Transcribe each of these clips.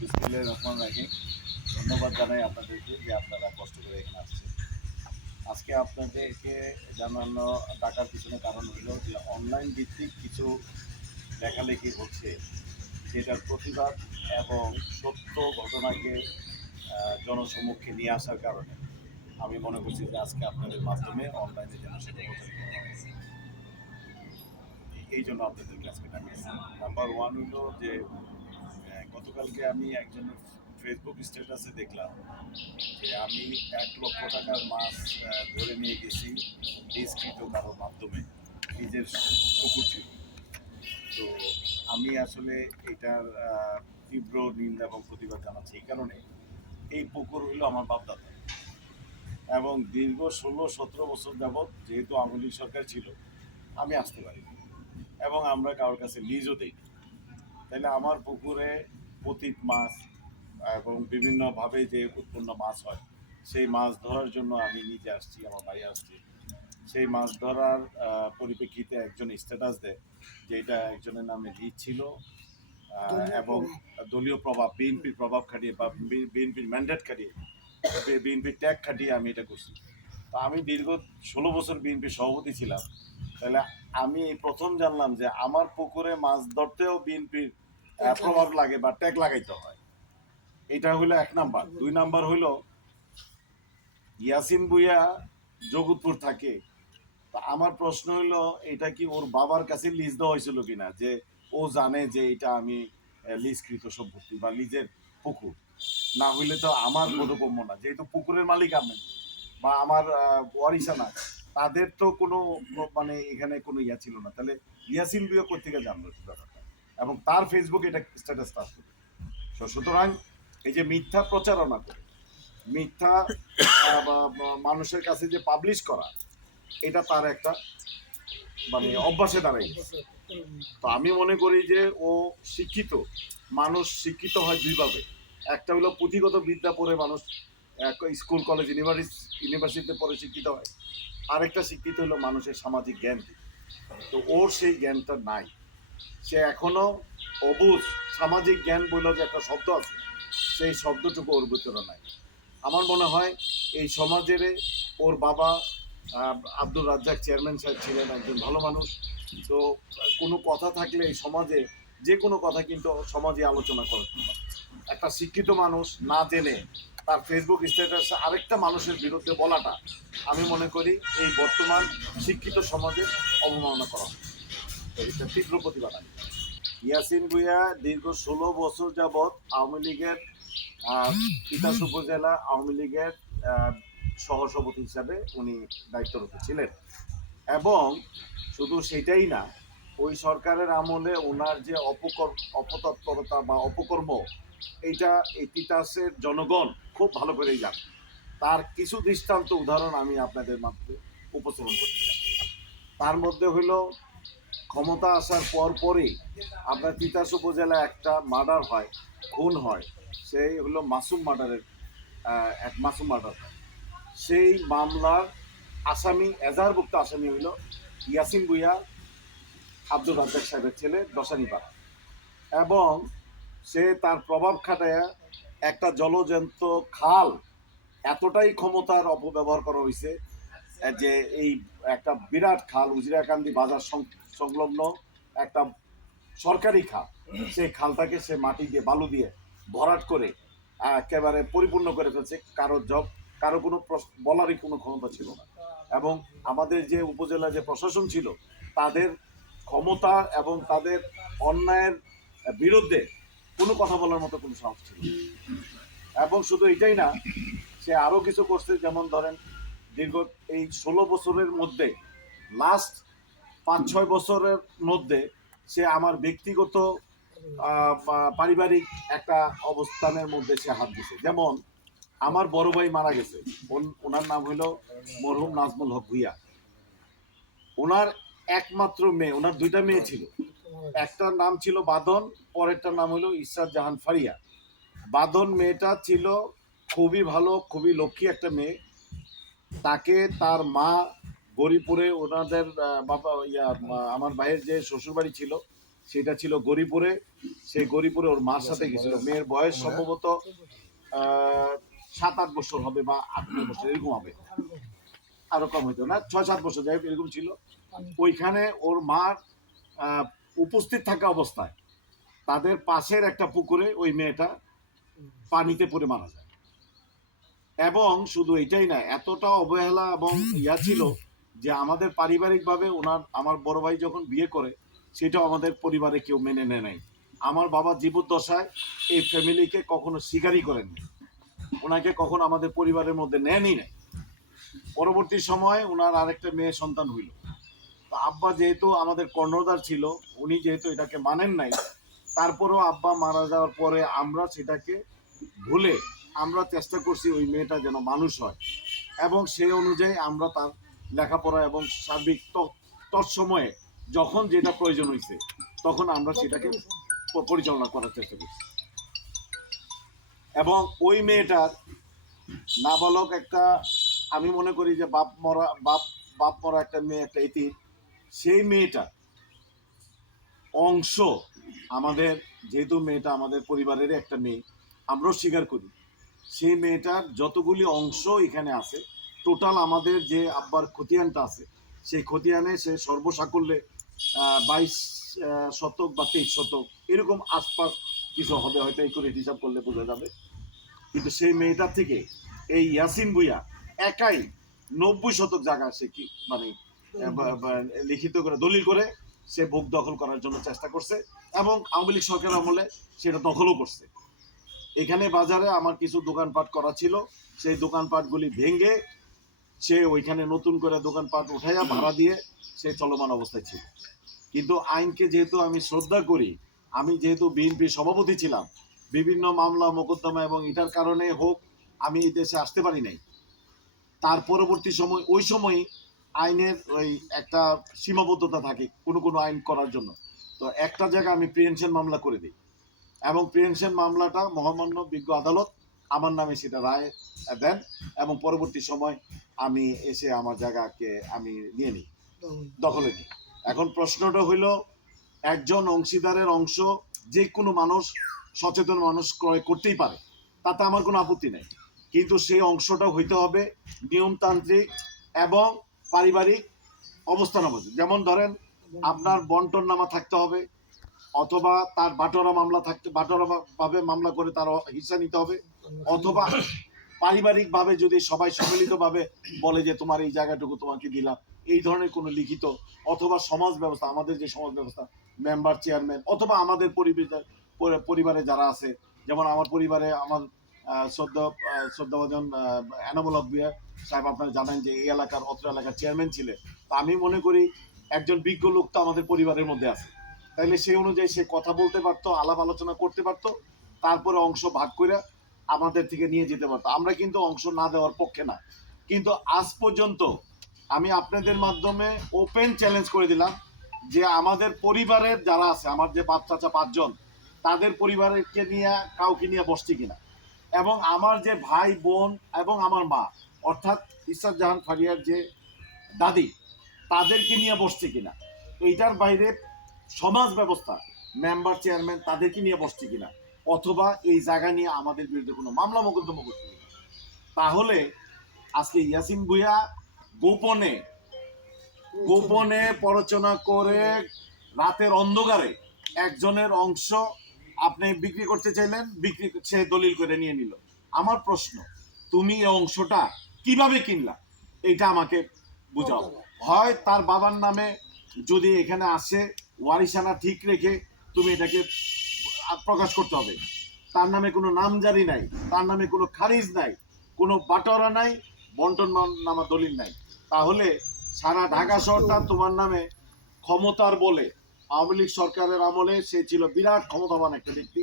বিসমিল্লাহির রহমান রাহিম। ধন্যবাদ জানাই আপনাদেরকে যে আপনারা কষ্ট করে এখানে আসছেন। আজকে আপনাদেরকে জানানো, ডাকার পিছনে কারণ হলো যে অনলাইন ভিত্তিক কিছু লেখালেখি হচ্ছে, যেটার প্রতিবাদ এবং সত্য ঘটনাকে জনসম্মুখে নিয়ে আসার কারণে। আমি মনে করছি যে আজকে আপনাদের মাধ্যমে অনলাইনে যেন এই জন্য আপনাদেরকে আজকে নাম্বার ওয়ান হলো যে গতকালকে আমি একজনের ফেসবুক স্ট্যাটাসে দেখলাম যে আমি এক লক্ষ টাকার মাছ ধরে নিয়ে গেছি ডিসকৃত কারোর মাধ্যমে, নিজের পুকুর ছিল। তো আমি আসলে এটার তীব্র নিন্দা এবং প্রতিবাদ জানাচ্ছি এই কারণে এই পুকুর হলো আমার বাপদাদা। এবং দীর্ঘ ষোলো, সতেরো বছর যাবৎ যেহেতু আওয়ামী সরকার ছিল, আমি আসতে পারি এবং আমরা কারোর কাছে লিজও দিই তাহলে আমার পুকুরে পতিত মাছ এবং বিভিন্নভাবে যে উৎপন্ন মাছ হয় সেই মাছ ধরার জন্য আমি নিজে আসছি আমার ভাই আসছি। সেই মাছ ধরার পরিপ্রেক্ষিতে একজন স্ট্যাটাস দেয় যে এটা একজনের নামে লিজ ছিল এবং দলীয় প্রভাব বিএনপির প্রভাব খাটিয়ে বা বিএনপির ম্যান্ডেট খাটিয়ে বিএনপির ট্যাগ খাটিয়ে আমি এটা করছি। তো আমি দীর্ঘ ষোলো বছর বিএনপির সভাপতি ছিলাম। তাহলে আমি প্রথম জানলাম যে আমার পুকুরে মাছ ধরতেও বিএনপির প্রভাব লাগে। বা ট্যাগ লাগাইতে হয়। এটা হইল এক নাম্বার। দুই নাম্বার হইল ইয়াসিন বুইয়া জগৎপুর থাকে। তা আমার প্রশ্ন হইল এটা কি ওর বাবার কাছে লিজ দেওয়া হয়েছিল কিনা? যে ও জানে যে এটা আমি লিজকৃত সম্পত্তি বা লিজের পুকুর। না হইলে তো আমার বোধগম্য না। যেহেতু পুকুরের মালিক আমি বা আমার আহ, ওয়ারিসা না তাদের তো কোনো মানে এখানে কোনো ইয়া ছিল না। তাহলে ইয়াসিন বিয়ে কোথেকে জানলো এই ব্যাপারটা? এবং তার ফেসবুকে এটা স্ট্যাটাস তার। তো সুতরাং এই যে মিথ্যা প্রচারণা করে, মিথ্যা মানুষের কাছে যে পাবলিশ করা, এটা তার একটা মানে অভ্যাসে দাঁড়াই তো আমি মনে করি যে ও শিক্ষিত, মানুষ শিক্ষিত হয় দুইভাবে। একটা হলো পুঁথিগত বিদ্যা পড়ে মানুষ স্কুল, কলেজ, ইউনিভার্সিটি, ইউনিভার্সিটিতে পড়ে শিক্ষিত হয়। আরেকটা শিক্ষিত হলো মানুষের সামাজিক জ্ঞান তো ওর সেই জ্ঞানটা নাই। সে এখনও অবুঝ সামাজিক জ্ঞান বলে যে একটা শব্দ আছে সেই শব্দটুকু ওর ভিতরে নাই। আমার মনে হয় এই সমাজের ওর বাবা আহ, আব্দুর রাজ্জাক চেয়ারম্যান সাহেব ছিলেন একজন ভালো মানুষ। তো কোনো কথা থাকলে এই সমাজে যে কোনো কথা কিন্তু সমাজে আলোচনা করে একটা শিক্ষিত মানুষ না জেনে তার ফেসবুক স্ট্যাটাসে আরেকটা মানুষের বিরুদ্ধে বলাটা আমি মনে করি এই বর্তমান শিক্ষিত সমাজের অবমাননা করা। তীব্র প্রতিবাদ ইয়াসিন ভুইয়া দীর্ঘ ষোলো বছর যাবৎ আওয়ামী লীগের তিতাস উপজেলা আওয়ামী লীগের সহসভাপতি হিসাবে উনি দায়িত্বরত ছিলেন। এবং শুধু সেটাই না, ওই সরকারের আমলে ওনার যে অপকর, অপতৎপরতা বা অপকর্ম, এইটা এই তিতাসের জনগণ খুব ভালো করেই জানে। তার কিছু দৃষ্টান্ত উদাহরণ আমি আপনাদের মাধ্যমে উপস্থাপন করতে চাই। তার মধ্যে হইল ক্ষমতা আসার পর পরই আপনার তিতাস উপজেলায় একটা মার্ডার হয়, খুন হয়। সেই হলো মাসুম মার্ডারের এক মাসুম মার্ডার সেই মামলার আসামি, এজাহারভুক্ত আসামি হইল ইয়াসিন বুইয়া আব্দুল রাজ্জাক সাহেবের ছেলে দশানিপাড়া এবং সে তার প্রভাব খাটায় একটা জলজন্ত খাল এতটাই ক্ষমতার অপব্যবহার করা হয়েছে, যে এই একটা বিরাট খাল, উজিরাকান্দি বাজার সংলগ্ন একটা সরকারি খাল। সেই খালটাকে সে মাটি দিয়ে, বালু দিয়ে ভরাট করে, একেবারে পরিপূর্ণ করে ফেলছে। কারও জব, কারও কোনো বলারই কোনো ক্ষমতা ছিল না। এবং আমাদের যে উপজেলা যে প্রশাসন ছিল, তাদের ক্ষমতা এবং তাদের অন্যায়ের বিরুদ্ধে কোনো কথা বলার মতো কোনো সাহস ছিল এবং শুধু এটাই না, সে আরও কিছু করছে। যেমন ধরেন, দীর্ঘ এই ষোলো বছরের মধ্যে লাস্ট পাঁচ ছয় বছরের মধ্যে সে আমার ব্যক্তিগত পারিবারিক একটা অবস্থানের মধ্যে সে হাত দিছে। যেমন আমার বড় ভাই মারা গেছে। ওনার নাম হলো মরহুম নাজমুল হক ভুইয়া। ওনার একমাত্র মেয়ে, ওনার দুইটা মেয়ে ছিল। একটার নাম ছিল বাদন, পরেরটার নাম হলো ইসরাত জাহান ফারিয়া। বাদন মেয়েটা ছিল খুবই ভালো, খুবই লক্ষ্মী একটা মেয়ে। তাকে তার মা গরিপুরে ওনাদের বাবা, ইয়া আমার ভাইয়ের যে শ্বশুরবাড়ি ছিল, সেটা ছিল গরিপুরে সেই গরিপুরে ওর মার সাথে গেছিল। মেয়ের বয়স সম্ভবত সাত, আট বছর হবে বা আট, নয় বছর, এরকম হবে। আরও কম হইতো না, ছয়, সাত বছর, যাই এরকম ছিল। ওইখানে ওর মার উপস্থিত থাকা অবস্থায় তাদের পাশের একটা পুকুরে ওই মেয়েটা পানিতে পড়ে মারা যায়। এবং শুধু এটাই না, এতটা অবহেলা এবং ইয়া ছিল যে আমাদের পারিবারিকভাবে ওনার, আমার বড় ভাই যখন বিয়ে করে, সেটাও আমাদের পরিবারে কেউ মেনে নেয় নাই। আমার বাবা জীবদ্দশায় এই ফ্যামিলিকে কখনো স্বীকারই করেননি। ওনাকে কখনো আমাদের পরিবারের মধ্যে নেনই নাই। পরবর্তী সময় ওনার আরেকটা মেয়ে সন্তান হইল। আব্বা যেহেতু আমাদের কর্ণধার ছিল, উনি যেহেতু এটাকে মানেন নাই, তারপরেও আব্বা মারা যাওয়ার পরে আমরা সেটাকে ভুলে আমরা চেষ্টা করছি ওই মেয়েটা যেন মানুষ হয়। এবং সেই অনুযায়ী আমরা তার লেখাপড়া এবং সার্বিক তৎসময়ে যখন যেটা প্রয়োজন হয়েছে তখন আমরা সেটাকে পরিচালনা করার চেষ্টা করছি। এবং ওই মেয়েটার নাবালক একটা, আমি মনে করি যে বাপ মরা, বাপ বাপ মরা একটা মেয়ে, একটা ইতি সেই মেয়েটা অংশ আমাদের, যেহেতু মেয়েটা আমাদের পরিবারের একটা মেয়ে, আমরাও স্বীকার করি। সেই মেয়েটার যতগুলি অংশ এখানে আছে টোটাল আমাদের যে আব্বার খতিয়ানটা আছে, সেই খতিয়ানে সে সর্বসাকল্যে বাইশ শতক বা তেইশ শতক, এরকম আশপাশ কিছু হবে, হয়তো এই করে হিসাব করলে বোঝা যাবে। কিন্তু সেই মেয়েটার থেকে এই ইয়াসিন ভুইয়া একাই নব্বই শতক জায়গা সে কি মানে লিখিত করে, দলিল করে সে ভোগ দখল করার জন্য চেষ্টা করছে এবং আওয়ামী লীগ সরকার আমলে সেটা দখলও করছে। এখানে বাজারে আমার কিছু দোকানপাট করা ছিল, সেই দোকানপাটগুলি ভেঙে সে ওইখানে নতুন করে দোকানপাট উঠাইয়া ভাড়া দিয়ে সে চলমান অবস্থায় ছিল। কিন্তু আইনকে যেহেতু আমি শ্রদ্ধা করি, আমি যেহেতু বিএনপি সভাপতি ছিলাম, বিভিন্ন মামলা, মোকদ্দমা এবং এটার কারণে হোক আমি এই দেশে আসতে পারি নাই। তার পরবর্তী সময়, ওই সময় আইনের ওই একটা সীমাবদ্ধতা থাকে কোনো কোনো আইন করার জন্য। তো একটা জায়গায় আমি প্রিয়েনশন মামলা করে দিই এবং প্রিয়েনশন মামলাটা মহামান্য বিজ্ঞ আদালত আমার নামে সেটা রায় দেন এবং পরবর্তী সময় আমি এসে আমার জায়গাকে আমি নিয়ে নিই দখলে নিই। এখন প্রশ্নটা হইল একজন অংশীদারের অংশ যে কোনো মানুষ সচেতন মানুষ ক্রয় করতেই পারে তাতে আমার কোনো আপত্তি নেই। কিন্তু সেই অংশটা হইতে হবে নিয়মতান্ত্রিক এবং পারিবারিক অবস্থান অবস্থা যেমন ধরেন আপনার বন্টন নামা থাকতে হবে অথবা তার বাটোয়ারা মামলা থাকতে বাটোয়ারা ভাবে মামলা করে তার হিসা নিতে হবে অথবা পারিবারিকভাবে যদি সবাই সম্মিলিতভাবে বলে যে তোমার এই জায়গাটুকু তোমাকে দিলাম, এই ধরনের কোনো লিখিত অথবা সমাজ ব্যবস্থা, আমাদের যে সমাজ ব্যবস্থা মেম্বার চেয়ারম্যান অথবা আমাদের পরিবারে যারা আছে, যেমন আমার পরিবারে আমার শ্রদ্ধ শ্রদ্ধাভাজন এনামুল হক সাহেব আপনারা জানেন যে এই এলাকার অত্র এলাকার চেয়ারম্যান ছিলেন। তা আমি মনে করি একজন বিজ্ঞ লোক তো আমাদের পরিবারের মধ্যে আছে। তাইলে সেই অনুযায়ী সে কথা বলতে পারতো, আলাপ আলোচনা করতে পারতো, তারপরে অংশ ভাগ করে আমাদের থেকে নিয়ে যেতে পারতো। আমরা কিন্তু অংশ না দেওয়ার পক্ষে না। কিন্তু আজ পর্যন্ত আমি আপনাদের মাধ্যমে ওপেন চ্যালেঞ্জ করে দিলাম যে আমাদের পরিবারের যারা আছে, আমার যে বাপ চাচা পাঁচজন, তাদের পরিবারকে নিয়ে কাউকে নিয়ে বসছি কিনা? এবং আমার যে ভাই, বোন এবং আমার মা, অর্থাৎ ইসাদ জাহান ফারিয়ার যে দাদি, তাদেরকে নিয়ে বসছে কিনা? এইটার বাইরে সমাজ ব্যবস্থা মেম্বার চেয়ারম্যান তাদেরকে নিয়ে বসছে কিনা? অথবা এই জায়গা নিয়ে আমাদের বিরুদ্ধে কোনো মামলা মোকদ্দমা কিনা তাহলে আজকে ইয়াসিন ভুইয়া গোপনে গোপনে পড়াশোনা করে রাতের অন্ধকারে একজনের অংশ আপনি বিক্রি করতে চাইলেন, বিক্রি সে দলিল করে নিয়ে নিল। আমার প্রশ্ন, তুমি এই অংশটা কীভাবে কিনলা? এটা আমাকে বুঝাও। হয় তার বাবার নামে যদি এখানে আসে ওয়ারিসানা ঠিক রেখে তুমি এটাকে প্রকাশ করতে হবে। তার নামে কোনো নামজারি নাই, তার নামে কোনো খারিজ নাই, কোনো বাটোয়ারা নাই, বন্টন নামা দলিল নাই। তাহলে সারা ঢাকা শহরটা তোমার নামে ক্ষমতার বলে আওয়ামী লীগ সরকারের আমলে সে ছিল বিরাট ক্ষমতাবান একটা ব্যক্তি,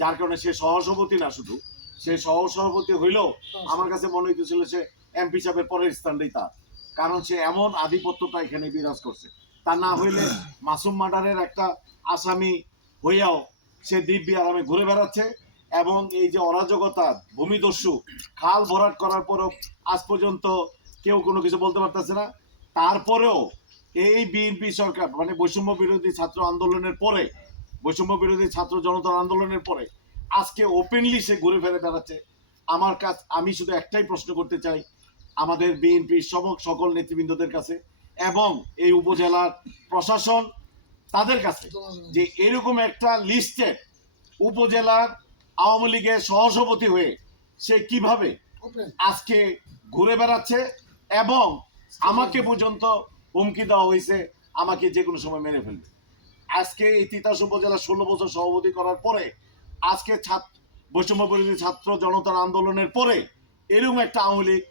যার কারণে সে সহসভাপতি না শুধু, সে সহসভাপতি হইলেও আমার কাছে মনে হইতেছিল সে এমপি সাহেবের পরের স্থানটাই তার, কারণ সে এমন আধিপত্যটা এখানে বিরাজ করছে। তা না হইলে মাসুম মার্ডারের একটা আসামি হইয়াও সে দিব্যি আরামে ঘুরে বেড়াচ্ছে এবং এই যে অরাজকতা, ভূমিদস্যু, খাল ভরাট করার পরও আজ পর্যন্ত কেউ কোনো কিছু বলতে পারতেছে না। তারপরেও এই বিএনপি সরকার মানে বৈষম্য বিরোধী ছাত্র আন্দোলনের পরে, বৈষম্য বিরোধী ছাত্র জনতার আন্দোলনের পরে আজকে ওপেনলি সে ঘুরে ফিরে বেড়াচ্ছে। আমার কাছ, আমি শুধু একটাই প্রশ্ন করতে চাই আমাদের বিএনপি সব সকল নেতৃবৃন্দদের কাছে এবং এই উপজেলার প্রশাসন তাদের কাছে যে এরকম একটা লিস্টে উপজেলার আওয়ামী লীগের সহসভাপতি হয়ে সে কীভাবে আজকে ঘুরে বেড়াচ্ছে এবং আমাকে পর্যন্ত হুমকি দেওয়া হয়েছে আমাকে যে কোনো সময় মেরে ফেলবে। আজকে এই তিতাস উপজেলা ষোলো বছর সভাপতি করার পরে আজকে ছাত্র বৈষম্য বিরোধী ছাত্র জনতার আন্দোলনের পরে এরকম একটা আওয়ামী লীগ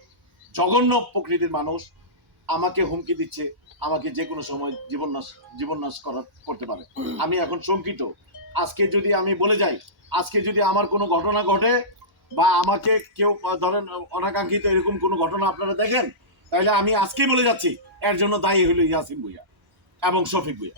জঘন্য প্রকৃতির মানুষ আমাকে হুমকি দিচ্ছে, আমাকে যে কোনো সময় জীবননাশ জীবননাশ করা করতে পারে। আমি এখন শঙ্কিত। আজকে যদি আমি বলে যাই, আজকে যদি আমার কোনো ঘটনা ঘটে বা আমাকে কেউ, ধরেন, অনাকাঙ্ক্ষিত এরকম কোনো ঘটনা আপনারা দেখেন, তাহলে আমি আজকেই বলে যাচ্ছি, এর জন্য দায়ী হলো ইয়াসিন ভুইয়া এবং শফিক ভুইয়া।